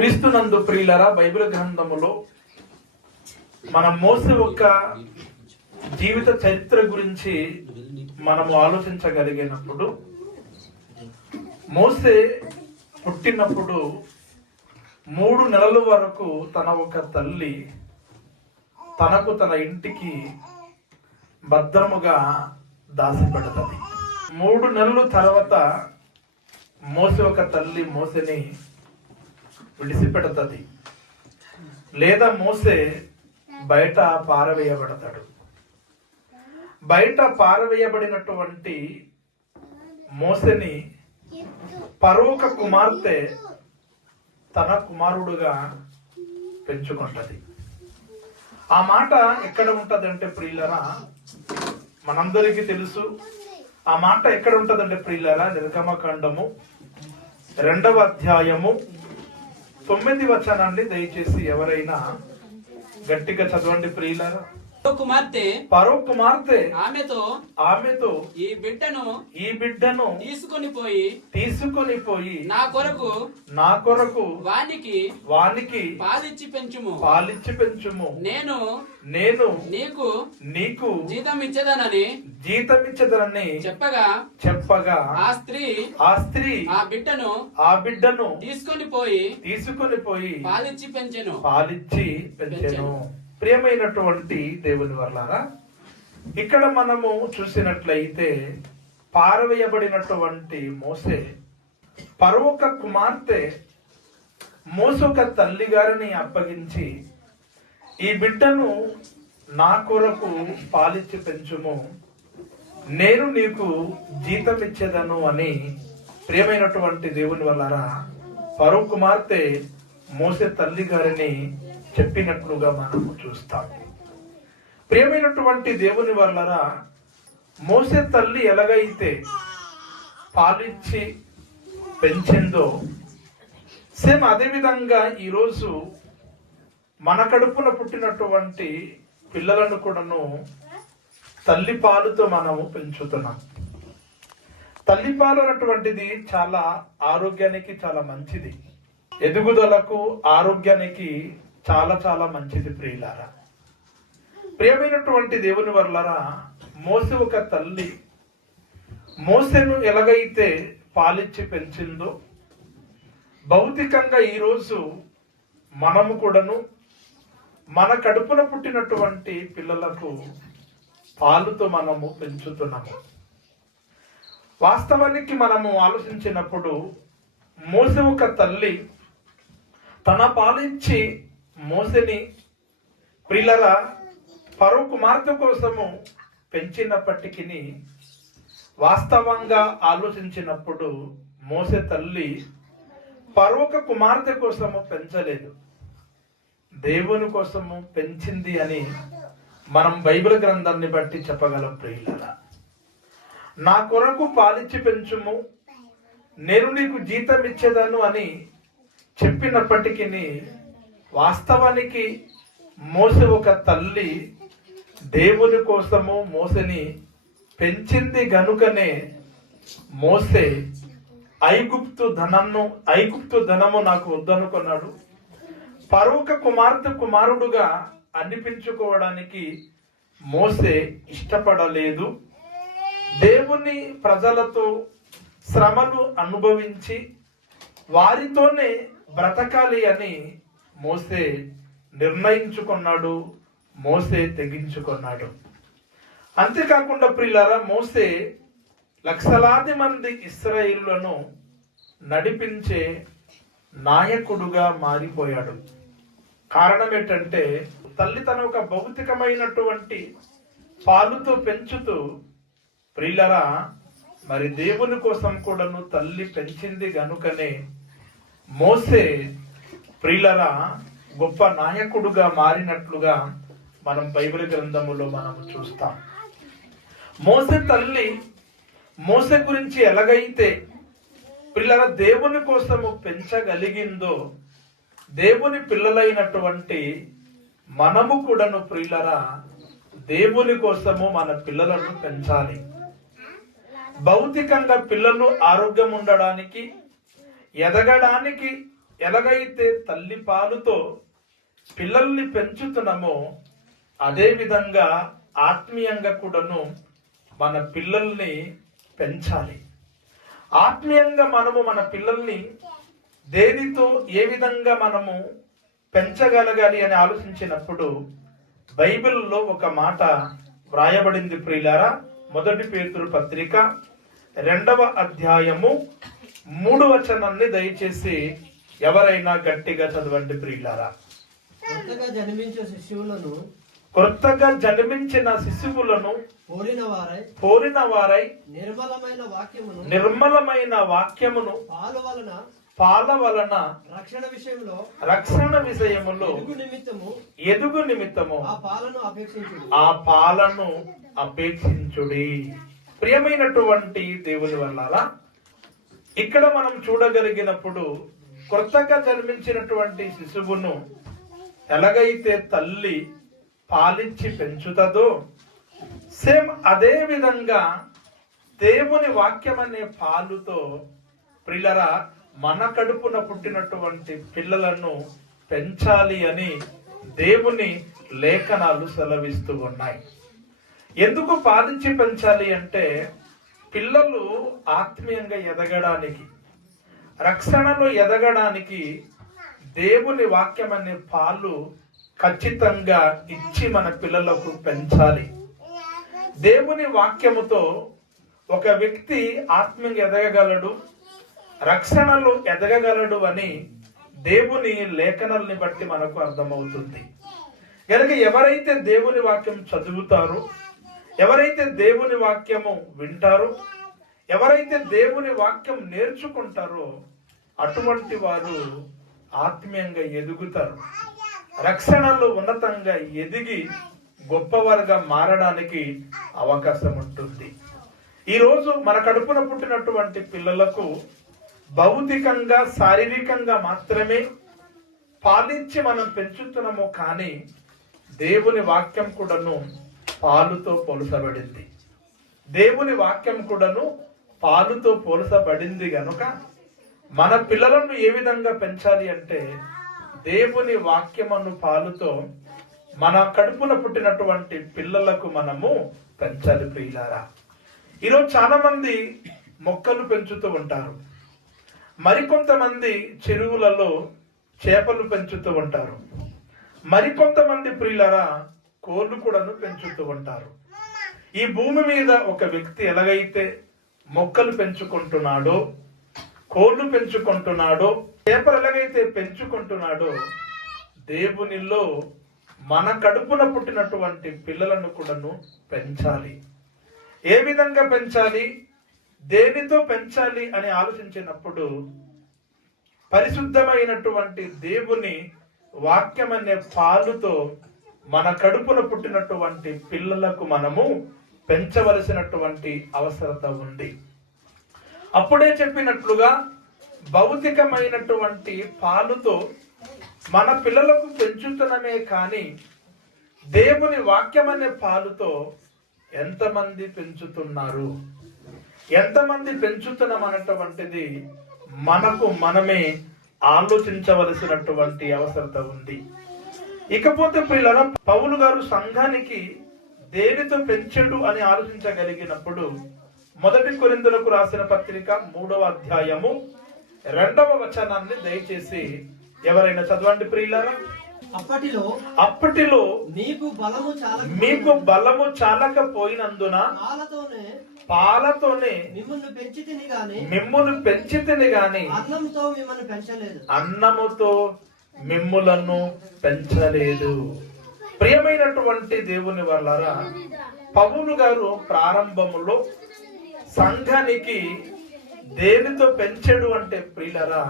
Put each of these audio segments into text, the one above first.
క్రీస్తునందు ప్రియులరా, బైబిల్ గ్రంథములో మనం మోసే యొక్క జీవిత చరిత్ర గురించి మనము ఆలోచించగలిగినప్పుడు, మోసే పుట్టినప్పుడు 3 నెలల వరకు తన ఒక తల్లి తనకు తన ఇంటికి భద్రముగా దాచిపెడుతుంది. 3 నెలల తర్వాత మోసే ఒక తల్లి మోసేని విడిచిపెడుతుంది, లేదా మోసే బయట పారవేయబడతాడు. బయట పారవేయబడినటువంటి మోసేని పరోక కుమార్తె తన కుమారుడుగా పెంచుకుంటది. ఆ మాట ఎక్కడ ఉంటదంటే ప్రియులరా, మనందరికీ తెలుసు. ఆ మాట ఎక్కడ ఉంటదంటే ప్రియులరా, నిర్గమకాండము 2వ అధ్యాయము 9వ వచనాన్ని దయచేసి ఎవరైనా గట్టిగా చదవండి ప్రియులారా. పరో కుమార్తె ఆమెతో ఈ బిడ్డను తీసుకొని పోయి నా కొరకు వానికి పాలిచ్చి పెంచుము. నేను నీకు జీతం ఇచ్చదనని చెప్పగా ఆ స్త్రీ ఆ బిడ్డను తీసుకొని పోయి పాలిచ్చి పెంచెను. ప్రియమైనటువంటి దేవుని వల్లారా, ఇక్కడ మనము చూసినట్లయితే పారవేయబడినటువంటి మోసే పరోక కుమార్తె మోసొక తల్లి గారిని అప్పగించి, ఈ బిడ్డను నా కొరకు పాలిచ్చి పెంచుము, నేను నీకు జీతం ఇచ్చేదను అని ప్రియమైనటువంటి దేవుని వల్లారా పరో కుమార్తె మోసే తల్లి గారిని చెప్పినట్లుగా మనము చూస్తాం. ప్రియమైనటువంటి దేవుని వల్లరా, మోసే తల్లి ఎలాగైతే పాలిచ్చి పెంచిందో, సేమ్ అదే విధంగా ఈరోజు మన కడుపున పుట్టినటువంటి పిల్లలను కూడాను తల్లి పాలుతో మనము పెంచుతున్నాం. తల్లి పాలు అన్నటువంటిది చాలా ఆరోగ్యానికి చాలా మంచిది, ఎదుగుదలకు ఆరోగ్యానికి చాలా చాలా మంచిది ప్రియులారా. ప్రియమైనటువంటి దేవుని వల్లరా, మోసే ఒక తల్లి మోసేను ఎలాగైతే పాలిచ్చి పెంచిందో, భౌతికంగా ఈరోజు మనము కూడాను మన కడుపున పుట్టినటువంటి పిల్లలకు పాలుతో మనము పెంచుతున్నాము. వాస్తవానికి మనము ఆలోచించినప్పుడు మోసే ఒక తల్లి తన పాలిచ్చి మోసేని ప్రియులరా పరో కుమార్తె కోసము పెంచినప్పటికీ, వాస్తవంగా ఆలోచించినప్పుడు మోసే తల్లి పరోక కుమార్తె కోసము పెంచలేదు, దేవుని కోసము పెంచింది అని మనం బైబిల్ గ్రంథాన్ని బట్టి చెప్పగలం ప్రియులరా. నా కొరకు పాలిచ్చి పెంచుము, నేను నీకు జీతం ఇచ్చేదను అని చెప్పినప్పటికీ, వాస్తవానికి మోసే ఒక తల్లి దేవుని కోసము మోసేని పెంచింది గనుకనే మోసే ఐగుప్తు ధనము నాకు వద్దనుకున్నాడు, పరోక కుమార్తె కుమారుడుగా అనిపించుకోవడానికి మోసే ఇష్టపడలేదు. దేవుని ప్రజలతో శ్రమలు అనుభవించి వారితోనే బ్రతకాలి అని మోసే నిర్ణయించుకున్నాడు, మోసే తెగించుకున్నాడు. అంతేకాకుండా ప్రియులారా, మోసే లక్షలాది మంది ఇశ్రాయేలులను నడిపించే నాయకుడుగా మారిపోయాడు. కారణం ఏంటంటే, తల్లి తన ఒక భౌతికమైనటువంటి పాలుతో పెంచుతూ ప్రియులారా, మరి దేవుని కోసం కూడాను తల్లి పెంచింది గనుకనే మోసే ప్రియులరా గొప్ప నాయకుడుగా మారినట్లుగా మనం బైబిల్ గ్రంథములో మనము చూస్తాం. మోసే తల్లి మోసే గురించి ఎలాగైతే పిల్లల దేవుని కోసము పెంచగలిగిందో, దేవుని పిల్లలైనటువంటి మనము కూడాను ప్రియులరా దేవుని కోసము మన పిల్లలను పెంచాలి. భౌతికంగా పిల్లలు ఆరోగ్యం ఉండడానికి, ఎదగడానికి ఎలాగైతే తల్లి పాలుతో పిల్లల్ని పెంచుతున్నామో అదే విధంగా ఆత్మీయంగా కూడాను మన పిల్లల్ని పెంచాలి. ఆత్మీయంగా మనము మన పిల్లల్ని దేనితో ఏ విధంగా మనము పెంచగలగాలి అని ఆలోచించినప్పుడు బైబిల్లో ఒక మాట వ్రాయబడింది ప్రియులారా. 1 పేతురు పత్రిక 2వ అధ్యాయము 3వ వచనాన్ని దయచేసి ఎవరైనా గట్టిగా చదవండి ప్రియులారా. కొత్తగా జన్మించిన శిశువులను పోలిన వారై నిర్మలమైన వాక్యమును పాల వలన రక్షణ విషయములో ఎదుగు నిమిత్తము ఆ పాలను అపేక్షించుడి. ప్రియమైనటువంటి దేవుని వల్ల ఇక్కడ మనం చూడగలిగినప్పుడు కొత్తగా జన్మించినటువంటి శిశువును ఎలాగైతే తల్లి పాలించి పెంచుతుందో సేమ్ అదే విధంగా దేవుని వాక్యం అనే పాలుతో ప్రియులరా మన కడుపున పుట్టినటువంటి పిల్లలను పెంచాలి అని దేవుని లేఖనాలు సెలవిస్తూ ఉన్నాయి. ఎందుకు పాలించి పెంచాలి అంటే పిల్లలు ఆత్మీయంగా ఎదగడానికి, రక్షణలో ఎదగడానికి దేవుని వాక్యం అనే పాలు ఖచ్చితంగా ఇచ్చి మన పిల్లలకు పెంచాలి. దేవుని వాక్యముతో ఒక వ్యక్తి ఆత్మీయంగా ఎదగగలడు, రక్షణలో ఎదగగలడు అని దేవుని లేఖనాలని బట్టి మనకు అర్థమవుతుంది. కనుక ఎవరైతే దేవుని వాక్యం చదువుతారో, ఎవరైతే దేవుని వాక్యము వింటారో, ఎవరైతే దేవుని వాక్యం నేర్చుకుంటారో అటువంటి వారు ఆత్మీయంగా ఎదుగుతారు, రక్షణలో ఉన్నతంగా ఎదిగి గొప్పవారుగా మారడానికి అవకాశం ఉంటుంది. ఈరోజు మన కడుపున పుట్టినటువంటి పిల్లలకు భౌతికంగా శారీరకంగా మాత్రమే పాలించి మనం పెంచుతున్నాము, కానీ దేవుని వాక్యం కూడాను పాలుతో పోల్చబడింది. దేవుని వాక్యం కూడాను పాలుతో పోల్చబడింది గనుక మన పిల్లలను ఏ విధంగా పెంచాలి అంటే దేవుని వాక్యమును పాలుతో మన కడుపున పుట్టినటువంటి పిల్లలకు మనము పెంచాలి ప్రియులారా. ఈరోజు చాలా మంది మొక్కలు పెంచుతూ ఉంటారు, మరికొంతమంది చెరువులలో చేపలు పెంచుతూ ఉంటారు, మరికొంతమంది ప్రియులారా కోళ్ళు కూడాను పెంచుతూ ఉంటారు. ఈ భూమి మీద ఒక వ్యక్తి ఎలాగైతే మొక్కలు పెంచుకుంటున్నాడో, కోళ్ళు పెంచుకుంటున్నాడో, చేపలు ఎలాగైతే పెంచుకుంటున్నాడో, దేవునిలో మన కడుపున పుట్టినటువంటి పిల్లలను కూడాను పెంచాలి. ఏ విధంగా పెంచాలి, దేనితో పెంచాలి అని ఆలోచించినప్పుడు పరిశుద్ధమైనటువంటి దేవుని వాక్యం అనే పాలుతో మన కడుపున పుట్టినటువంటి పిల్లలకు మనము పెంచవలసినటువంటి అవసరత ఉంది. అప్పుడే చెప్పినట్లుగా భౌతికమైనటువంటి పాలుతో మన పిల్లలకు పెంచుతున్నమే కానీ దేవుని వాక్యం అనే పాలుతో ఎంతమంది పెంచుతున్నారు, ఎంతమంది పెంచుతున్నాం అన్నటువంటిది మనకు మనమే ఆలోచించవలసినటువంటి అవసరత ఉంది. ఇకపోతే పిల్లల పౌలు గారు సంఘానికి దేనితో పెంచడు అని ఆలోచించగలిగినప్పుడు 1 కొరింథీయులకు రాసిన పత్రిక 3వ అధ్యాయము 2వ వచనాన్ని దయచేసి ఎవరైనా చదవండి ప్రియులారా. అప్పటిలో మీకు బలము చాలకపోయినందున పాలతోనే మిమ్మును పెంచితిని గాని అన్నముతో మిమ్ములను పెంచలేదు. ప్రియమైనటువంటి దేవుని వల్లరా పౌలు గారు ప్రారంభములో సంఘానికి దేనితో పెంచడు అంటే ప్రియులరా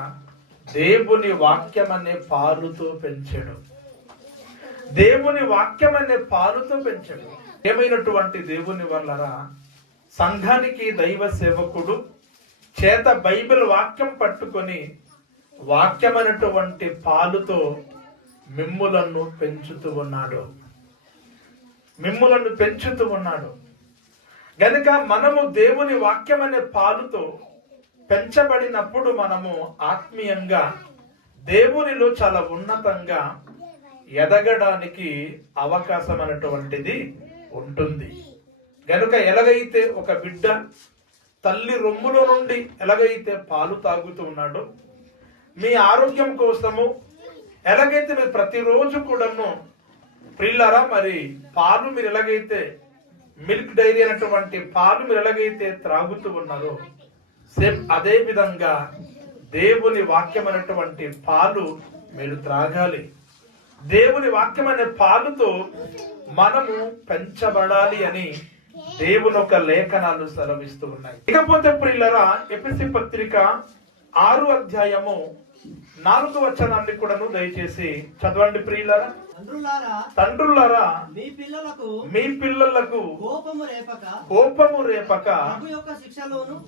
దేవుని వాక్యం అనే పాలుతో పెంచాడు. దేవుని వాక్యం అనే పాలుతో పెంచాడు. ఏమైనటువంటి దేవుని వల్లరా సంఘానికి దైవ సేవకుడు చేత బైబిల్ వాక్యం పట్టుకొని వాక్యం అనేటువంటి పాలుతో మిమ్ములను పెంచుతూ ఉన్నాడు, మిమ్ములను పెంచుతూ ఉన్నాడు. గనుక మనము దేవుని వాక్యం అనే పాలుతో పెంచబడినప్పుడు మనము ఆత్మీయంగా దేవునిలో చాలా ఉన్నతంగా ఎదగడానికి అవకాశం అనేటువంటిది ఉంటుంది. గనుక ఎలాగైతే ఒక బిడ్డ తల్లి రొమ్ములో నుండి ఎలాగైతే పాలు తాగుతూ ఉన్నాడో, మీ ఆరోగ్యం కోసము ఎలాగైతే మీరు ప్రతిరోజు కూడాను ప్రియులారా మరి పాలు మీరు ఎలాగైతే మిల్క్ డైరీ అనేటువంటి పాలు మీరు ఎలాగైతే త్రాగుతూ ఉన్నారో, సేమ్ అదే విధంగా దేవుని వాక్యం అనేటువంటి పాలు మీరు త్రాగాలి. దేవుని వాక్యం అనే పాలుతో మనము పెంచబడాలి అని దేవుని ఒక లేఖనాలు సెలవిస్తూ ఉన్నాయి. ఇకపోతే ప్రియులరా, ఎఫెసీ పత్రిక 6వ అధ్యాయము 4వ వచనాన్ని కూడాను దయచేసి చదవండి ప్రియులరా. తండ్రులారా మీ పిల్లలకు కోపము రేపక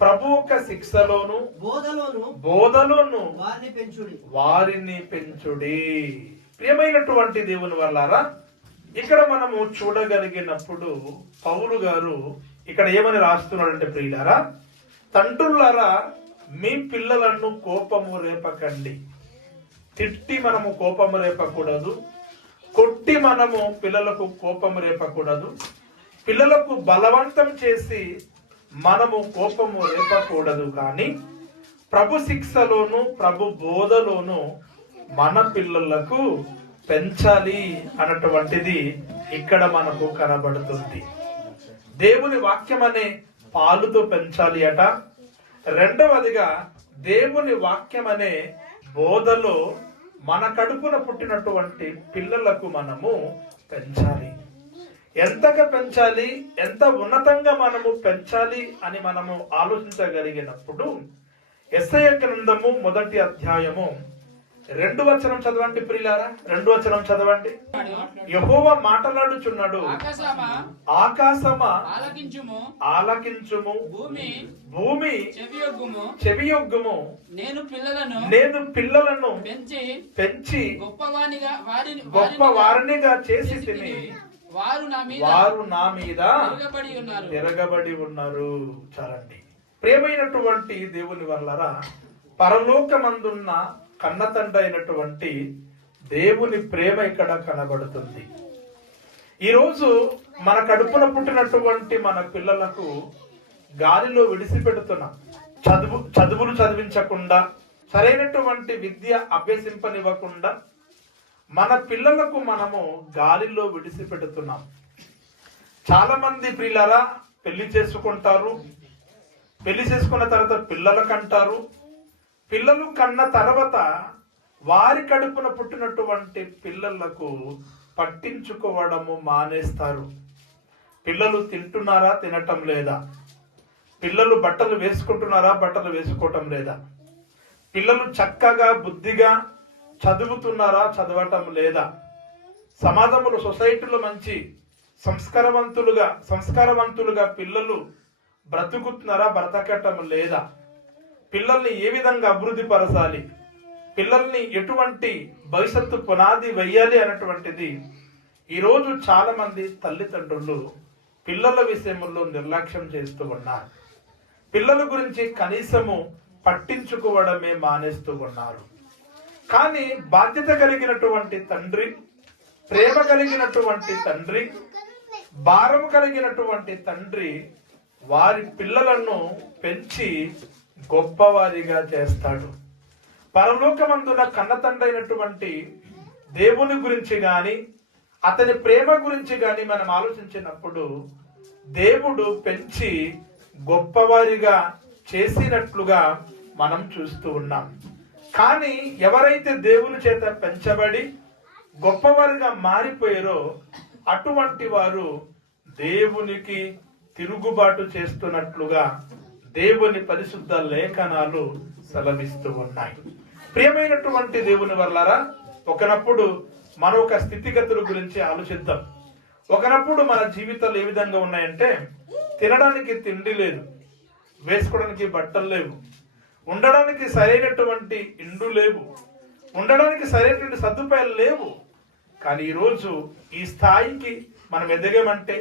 ప్రభు యొక్క శిక్షలోను బోధలోను వారిని పెంచుడి. ప్రియమైనటువంటి దేవుని వల్లారా, ఇక్కడ మనము చూడగలిగినప్పుడు పౌలు గారు ఇక్కడ ఏమని రాస్తున్నాడంటే, ప్రియులారా తండ్రులారా మీ పిల్లలను కోపము రేపకండి. తిట్టి మనము కోపము రేపకూడదు, కొట్టి మనము పిల్లలకు కోపము రేపకూడదు, పిల్లలకు బలవంతం చేసి మనము కోపము రేపకూడదు. కానీ ప్రభు శిక్షలోను ప్రభు బోధలోను మన పిల్లలకు పెంచాలి అన్నటువంటిది ఇక్కడ మనకు కనబడుతుంది. దేవుని వాక్యం అనే పాలుతో పెంచాలి అట. రెండవదిగా దేవుని వాక్యం అనే బోధలో మన కడుపున పుట్టినటువంటి పిల్లలకు మనము పెంచాలి. ఎంతగా పెంచాలి, ఎంత ఉన్నతంగా మనము పెంచాలి అని మనము ఆలోచించగలిగినప్పుడు యెషయా గ్రంథము 1వ అధ్యాయము 2వ వచనం చదవండి ప్రియులారా. 2వ వచనం చదవండి. యెహోవా మాట్లాడుచున్నాడు, ఆకాశమా ఆలకించుము, భూమి చెవియొగ్గుము. నేను పిల్లలను పెంచి గొప్ప వారినిగా చేసి తిని వారు నా మీద తిరగబడి ఉన్నారు. చాలండి. ప్రియమైనటువంటి దేవుని వల్లరా, పరలోకమందున్న కన్నతండ్రి అయినటువంటి దేవుని ప్రేమ ఇక్కడ కనబడుతుంది. ఈరోజు మన కడుపున పుట్టినటువంటి మన పిల్లలకు గాలిలో విడిసిపెడుతున్నాం. చదువులు చదివించకుండా, సరైనటువంటి విద్య అభ్యసింపనివ్వకుండా మన పిల్లలకు మనము గాలిలో విడిసిపెడుతున్నాం. చాలా మంది ప్రియులారా పెళ్లి చేసుకుంటారు, పెళ్లి చేసుకున్న తర్వాత పిల్లలకు అంటారు, పిల్లలు కన్న తర్వాత వారి కడుపున పుట్టినటువంటి పిల్లలకు పట్టించుకోవడము మానేస్తారు. పిల్లలు తింటున్నారా, తినటం లేదా? పిల్లలు బట్టలు వేసుకుంటున్నారా, బట్టలు వేసుకోవటం లేదా? పిల్లలు చక్కగా బుద్ధిగా చదువుతున్నారా, చదవటం లేదా? సమాజంలో సొసైటీలో మంచి సంస్కారవంతులుగా పిల్లలు బ్రతుకుతున్నారా, బ్రతకటం లేదా? పిల్లల్ని ఏ విధంగా అభివృద్ధి పరచాలి, పిల్లల్ని ఎటువంటి భవిష్యత్తు పునాది వెయ్యాలి అన్నటువంటిది ఈరోజు చాలా మంది తల్లిదండ్రులు పిల్లల విషయంలో నిర్లక్ష్యం చేస్తూ ఉన్నారు. పిల్లల గురించి కనీసము పట్టించుకోవడమే మానేస్తూ ఉన్నారు. కానీ బాధ్యత కలిగినటువంటి తండ్రి, ప్రేమ కలిగినటువంటి తండ్రి, భారం కలిగినటువంటి తండ్రి వారి పిల్లలను పెంచి గొప్పవారిగా చేస్తాడు. పరలోకమందున కన్నతండ్రి అయినటువంటి దేవుని గురించి గాని, అతని ప్రేమ గురించి గాని మనం ఆలోచించినప్పుడు దేవుడు పెంచి గొప్పవారిగా చేసినట్లుగా మనం చూస్తూ ఉన్నాం. కానీ ఎవరైతే దేవుని చేత పెంచబడి గొప్పవారిగా మారిపోయారో అటువంటి వారు దేవునికి తిరుగుబాటు చేస్తున్నట్లుగా దేవుని పరిశుద్ధ లేఖనాలు సెలవిస్తూ ఉన్నాయి. ప్రియమైనటువంటి దేవుని వల్లారా, ఒకనప్పుడు మన ఒక స్థితిగతుల గురించి ఆలోచిద్దాం. ఒకనప్పుడు మన జీవితాలు ఏ విధంగా ఉన్నాయంటే, తినడానికి తిండి లేదు, వేసుకోవడానికి బట్టలు లేవు, ఉండడానికి సరైనటువంటి ఇండ్లు లేవు, ఉండడానికి సరైనటువంటి సదుపాయాలు లేవు. కానీ ఈరోజు ఈ స్థాయికి మనం ఎదగమంటే,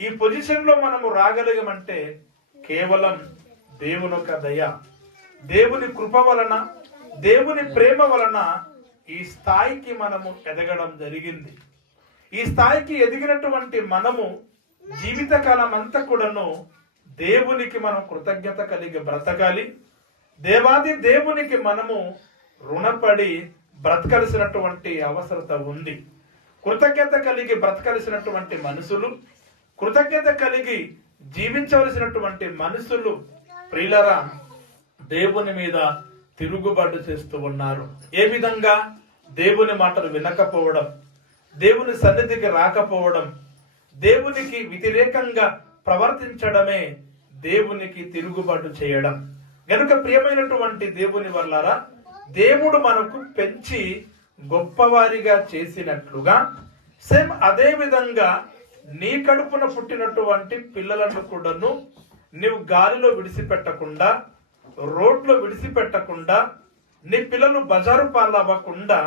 ఈ పొజిషన్లో మనము రాగలిగమంటే కేవలం దేవుని యొక్క దయ, దేవుని కృప వలన, దేవుని ప్రేమ వలన ఈ స్థాయికి మనము ఎదగడం జరిగింది. ఈ స్థాయికి ఎదిగినటువంటి మనము జీవితకాలం అంతా కూడాను దేవునికి మనం కృతజ్ఞత కలిగి బ్రతకాలి. దేవాది దేవునికి మనము రుణపడి బ్రతకలసినటువంటి అవసరత ఉంది. కృతజ్ఞత కలిగి బ్రతకలసినటువంటి మనుషులు, కృతజ్ఞత కలిగి జీవించవలసినటువంటి మనుషులు ప్రియులరా దేవుని మీద తిరుగుబాటు చేస్తూ ఉన్నారు. ఏ విధంగా? దేవుని మాటలు వినకపోవడం, దేవుని సన్నిధికి రాకపోవడం, దేవునికి వ్యతిరేకంగా ప్రవర్తించడమే దేవునికి తిరుగుబాటు చేయడం. గనుక ప్రియమైనటువంటి దేవుని వల్లారా, దేవుడు మనకు పెంచి గొప్పవారిగా చేసినట్లుగా సేమ్ అదే విధంగా నీ కడుపున పుట్టినటువంటి పిల్లలను కూడాను నీవు గాలిలో విడిచిపెట్టకుండా, రోడ్లో విడిచిపెట్టకుండా, నీ పిల్లలు బజారు పాలవ్వకుండా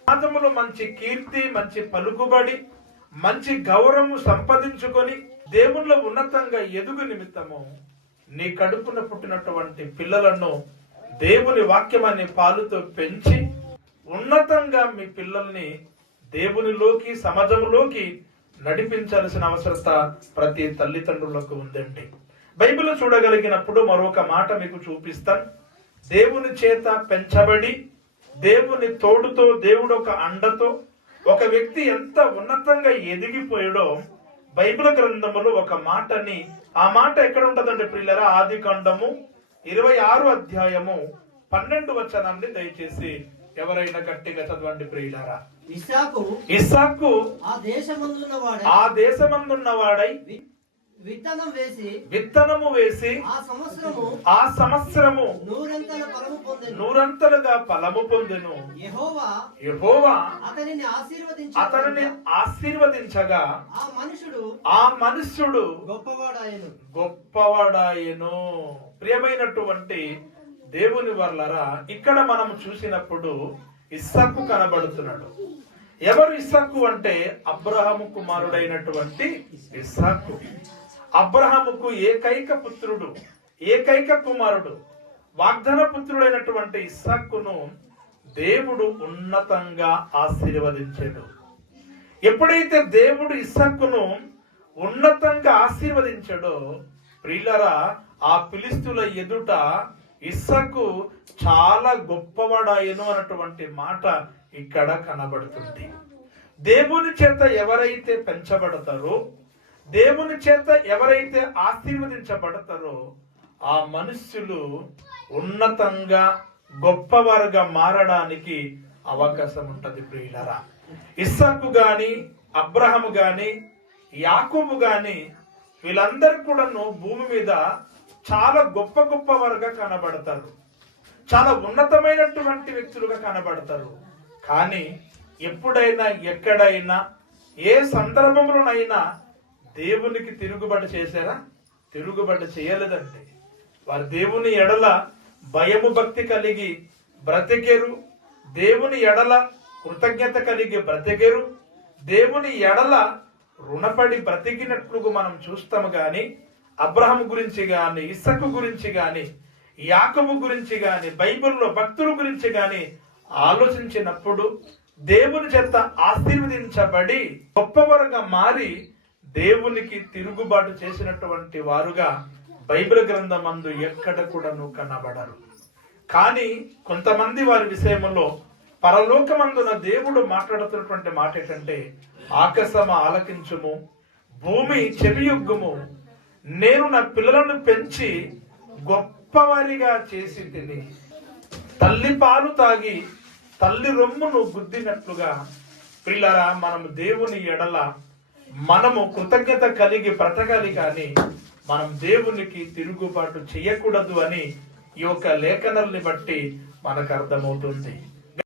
సమాజంలో మంచి కీర్తి, మంచి పలుకుబడి, మంచి గౌరవం సంపాదించుకొని దేవుళ్ళో ఉన్నతంగా ఎదుగు నిమిత్తము నీ కడుపున పుట్టినటువంటి పిల్లలను దేవుని వాక్యమనే పాలుతో పెంచి ఉన్నతంగా మీ పిల్లల్ని దేవునిలోకి, సమాజంలోకి నడిపించాల్సిన అవసరత ప్రతి తల్లిదండ్రులకు ఉందండి. బైబిల్ చూడగలిగినప్పుడు మరొక మాట మీకు చూపిస్తాను. దేవుని చేత పెంచబడి దేవుని తోడుతో, దేవుడు ఒక అండతో ఒక వ్యక్తి ఎంత ఉన్నతంగా ఎదిగిపోయాడో బైబిల్ గ్రంథములో ఒక మాటని, ఆ మాట ఎక్కడ ఉంటదంటే ప్రియులారా, ఆదికాండము 26 అధ్యాయము 12 వచనాన్ని దయచేసి ఎవరైనా గట్టిగా చదవండి ప్రియులారా. ఇస్సాకు ఆ దేశమందున్నవాడై విత్తనము వేసి ఆ సంవత్సరము నూరంతలుగా ఫలము పొందెను. యెహోవా అతనిని ఆశీర్వదించగా ఆ మనుష్యుడు గొప్పవాడాయెను. ప్రియమైనటువంటి దేవుని వల్లరా, ఇక్కడ మనం చూసినప్పుడు ఇస్సాకు కనబడుతున్నాడు. ఎవరు ఇస్సాకు అంటే అబ్రహాము కుమారుడైనటువంటి ఇస్సాకు. అబ్రహాముకు ఏకైక పుత్రుడు, ఏకైక కుమారుడు, వాగ్దాన పుత్రుడైనటువంటి ఇస్సాకును దేవుడు ఉన్నతంగా ఆశీర్వదించాడు. ఎప్పుడైతే దేవుడు ఇస్సాకును ఉన్నతంగా ఆశీర్వదించాడో ప్రియులరా, ఆ ఫిలిష్తీయుల ఎదుట ఇస్సాకు చాలా గొప్పవాడాయను అన్నటువంటి మాట ఇక్కడ కనబడుతుంది. దేవుని చేత ఎవరైతే పెంచబడతారో, దేవుని చేత ఎవరైతే ఆశీర్వదించబడతారో ఆ మనుష్యులు ఉన్నతంగా గొప్పవారుగా మారడానికి అవకాశం ఉంటది ప్రియులరా. ఇస్సాకు గాని, అబ్రహాము గాని, యాకోబు గాని వీళ్ళందరూ కూడాను భూమి మీద చాలా గొప్పవారుగా కనబడతారు, చాలా ఉన్నతమైనటువంటి వ్యక్తులుగా కనబడతారు. కానీ ఎప్పుడైనా, ఎక్కడైనా, ఏ సందర్భంలోనైనా దేవునికి తిరుగుబాటు చేశారా? తిరుగుబాటు చేయలేదండి. వారు దేవుని ఎడల భయము భక్తి కలిగి బ్రతికెరు, దేవుని ఎడల కృతజ్ఞత కలిగి బ్రతికెరు, దేవుని ఎడల రుణపడి బ్రతికినట్లుగా మనం చూస్తాము. గాని అబ్రహాము గురించి గాని, ఇస్సాకు గురించి గాని, యాకోబు గురించి గాని, బైబిల్లో భక్తుల గురించి గాని ఆలోచించినప్పుడు దేవుని చేత ఆశీర్వదించబడి గొప్పవారుగా మారి దేవునికి తిరుగుబాటు చేసినటువంటి వారుగా బైబిల్ గ్రంథమందు ఎక్కడ కూడాను కనబడరు. కానీ కొంతమంది వారి విషయంలో పరలోకమందున దేవుడు మాట్లాడుతున్నటువంటి మాట ఏంటంటే, ఆకాశమ ఆలకించుము, భూమి చెవియొగ్గుము, నేను నా పిల్లలను పెంచి గొప్పవారిగా చేసి తిని తల్లి పాలు తాగి తల్లి రొమ్మును గుద్దినట్లుగా. పిల్లరా, మనము దేవుని ఎడల మనము కృతజ్ఞత కలిగి బ్రతకాలి, కానీ మనం దేవునికి తిరుగుబాటు చేయకూడదు అని ఈ యొక్క లేఖనాల్ని బట్టి మనకు అర్థమవుతుంది.